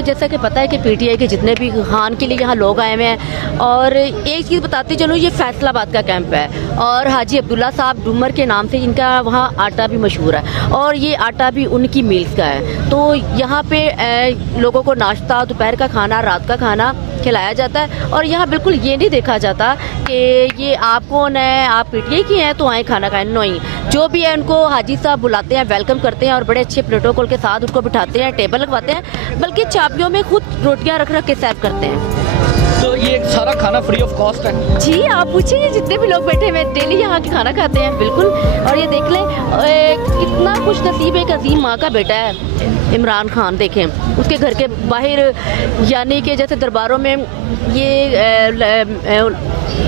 आपको जैसा कि पता है कि पीटीआई के जितने भी खान के लिए यहाँ लोग आए हुए हैं, और एक चीज़ बताती चलूँ, ये फैसलाबाद का कैंप है और हाजी अब्दुल्ला साहब डूमर के नाम से इनका वहाँ आटा भी मशहूर है और ये आटा भी उनकी मिल्स का है। तो यहाँ पे लोगों को नाश्ता, दोपहर का खाना, रात का खाना खिलाया जाता है और यहाँ बिल्कुल ये नहीं देखा जाता कि ये आप कौन है, आप पीटीआई की हैं तो आए खाना खाए। नहीं, जो भी है उनको हाजी साहब बुलाते हैं, वेलकम करते हैं और बड़े अच्छे प्रोटोकॉल के साथ उनको बिठाते हैं, टेबल लगवाते हैं, बल्कि चाबियों में खुद रोटियां रख रख के सर्व करते हैं। तो ये सारा खाना फ्री ऑफ कॉस्ट है? जी, आप पूछिए, जितने भी लोग बैठे हुए डेली यहाँ के खाना खाते हैं बिल्कुल। और ये देख लें, कितना खुश नसीब एक अजीम माँ का बेटा है इमरान खान। देखें उसके घर के बाहर, यानी कि जैसे दरबारों में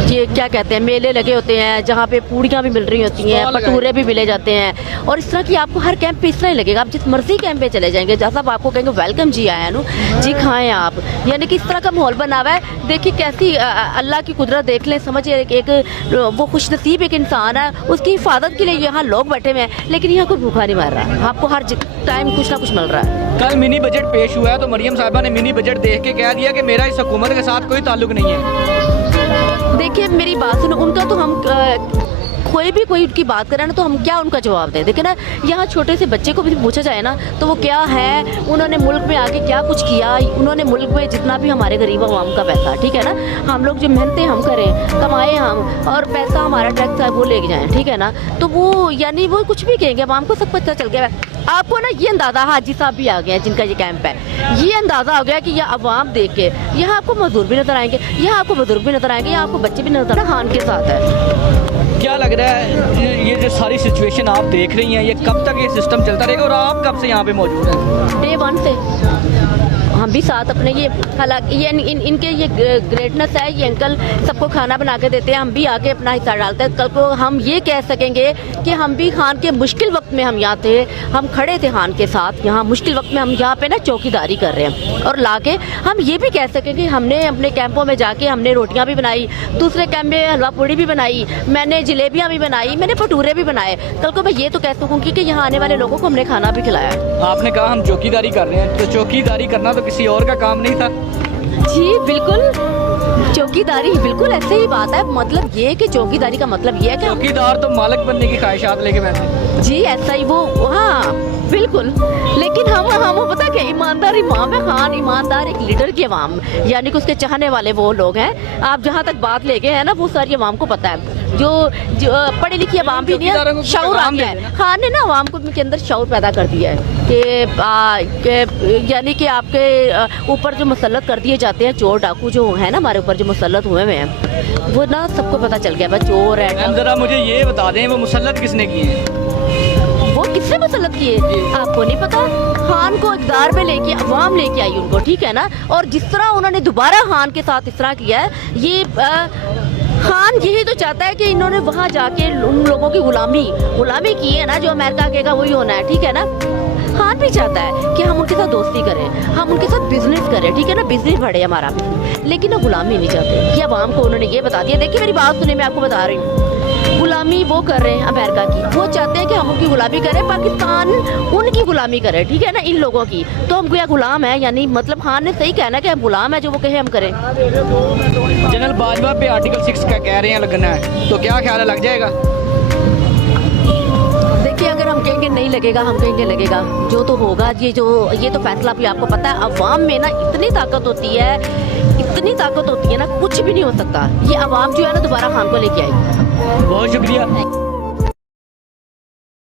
ये क्या कहते हैं, मेले लगे होते हैं जहाँ पे पूड़ियाँ भी मिल रही होती हैं, भटूरे भी मिले जाते हैं, और इस तरह की आपको हर कैंप पे इस तरह ही लगेगा। आप जिस मर्जी कैंप पे चले जाएंगे, जैसा आप आपको कहेंगे वेलकम जी आया नु जी खाएं आप, यानी कि इस तरह का माहौल बना हुआ है। देखिए कैसी अल्लाह की कुदरत देख लें, समझिए एक वो खुशनसीब एक इंसान है, उसकी हिफाजत के लिए यहाँ लोग बैठे हुए हैं, लेकिन यहाँ कोई भूखा नहीं मर रहा, आपको हर टाइम कुछ ना कुछ मिल रहा है। कल मिनी बजट पेश हुआ है तो मरियम साहिबा ने मिनी बजट देख के कह दिया कि मेरा इस हुकूमत के साथ कोई ताल्लुक नहीं है। देखिए मेरी बात सुनो, उनका तो हम कोई उनकी बात करे ना तो हम क्या उनका जवाब दें। देखिए ना, यहाँ छोटे से बच्चे को भी पूछा जाए ना तो वो क्या है, उन्होंने मुल्क में आगे क्या कुछ किया, उन्होंने मुल्क में जितना भी हमारे गरीब अवाम का पैसा, ठीक है ना, हम लोग जो मेहनतें हम करें, कमाए हम, और पैसा हमारा टैक्स है वो लेके जाएं, ठीक है ना, तो वो यानी वो कुछ भी कहेंगे, अवाम को सब पता चल गया है। आपको ना ये अंदाज़ा, हाजी साहब भी आ गए हैं जिनका ये कैंप है, ये अंदाज़ा हो गया कि यह अवाम देख के यहाँ आपको मजदूर भी नजर आएंगे, यहाँ आपको बुजुर्ग भी नजर आएंगे, यहाँ आपको बच्चे भी नजर आएंगे, खान के साथ है। क्या लग रहा है ये जो सारी सिचुएशन आप देख रही हैं, ये कब तक ये सिस्टम चलता रहेगा और आप कब से यहाँ पे मौजूद हैं? डे 1 से हम भी साथ अपने, ये हालांकि ये इनके ये ग्रेटनेस है, ये अंकल सबको खाना बना के देते हैं, हम भी आके अपना हिस्सा डालते हैं। कल को हम ये कह सकेंगे कि हम भी खान के मुश्किल वक्त में हम यहाँ थे, हम खड़े थे खान के साथ, यहाँ मुश्किल वक्त में हम यहाँ पे ना चौकीदारी कर रहे हैं, और लाके हम ये भी कह सकेंगे हमने अपने कैंपों में जाके हमने रोटियाँ भी बनाई, दूसरे कैंप में हलवा पूड़ी भी बनाई, मैंने जलेबियाँ भी बनाई, मैंने भटूरे भी बनाए। कल को मैं ये तो कह सकूँगी कि यहाँ आने वाले लोगों को हमने खाना भी खिलाया। आपने कहा हम चौकीदारी कर रहे हैं, तो चौकीदारी करना तो किसी और का काम नहीं था? जी बिल्कुल, चौकीदारी बिल्कुल ऐसे ही बात है। मतलब ये कि चौकीदारी का मतलब ये है कि चौकीदार तो मालिक बनने की ख्वाहिशात लेके बैठे। जी ऐसा ही वो, हाँ बिल्कुल, लेकिन हम पता क्या, ईमानदार इमाम है खान, ईमानदार एक लीडर की अवाम, यानी कि उसके चाहने वाले वो लोग हैं। आप जहाँ तक बात ले गए हैं ना, वो सारी अवाम को पता है, जो पढ़ी लिखी अवाम भी नहीं है, शऊर आ गया है। खान ने ना अवाम को के अंदर शऊर पैदा कर दिया है कि यानी कि आपके ऊपर जो मुसल्लत कर दिए जाते हैं चोर डाकू जो है ना, हमारे ऊपर जो मुसल्लत हुए हैं, वो ना सबको पता चल गया बस चोर है। जरा मुझे ये बता दें, वो मुसल्लत किसने किए हैं? वो किसने मुसल्लत किए आपको नहीं पता? खान को इक़्तिदार में लेके अवाम लेके आई उनको, ठीक है ना, और जिस तरह उन्होंने दोबारा खान के साथ इस तरह किया है, ये खान यही तो चाहता है कि इन्होंने वहाँ जाके उन लोगों की गुलामी की है ना, जो अमेरिका कहेगा वही होना है, ठीक है ना। खान भी चाहता है कि हम उनके साथ दोस्ती करें, हम उनके साथ बिजनेस करें, ठीक है ना, बिजनेस बढ़े हमारा, लेकिन वो गुलामी नहीं चाहते। कि अवाम को उन्होंने ये बता दिया, देखिए मेरी बात सुनिए, मैं आपको बता रही हूँ, गुलामी वो कर रहे हैं अमेरिका की, वो चाहते हैं कि हम उनकी गुलामी करें, पाकिस्तान उनकी गुलामी करे, ठीक है ना, इन लोगों की, तो हम क्या गुलाम है, यानी मतलब खान ने सही कहना कि हम गुलाम है, जो वो कहे हम करें। जनरल बाजवा पे आर्टिकल 6 का कह रहे हैं लगना है, तो क्या ख्याल है, लग जाएगा? देखिए अगर हम कहेंगे नहीं लगेगा, हम कहेंगे लगेगा, जो तो होगा, ये तो फैसला भी आपको पता है, अवाम में ना इतनी ताकत होती है, इतनी ताकत होती है ना, कुछ भी नहीं हो सकता। ये अवाम जो है ना दोबारा खान को लेके आएगी। बहुत शुक्रिया।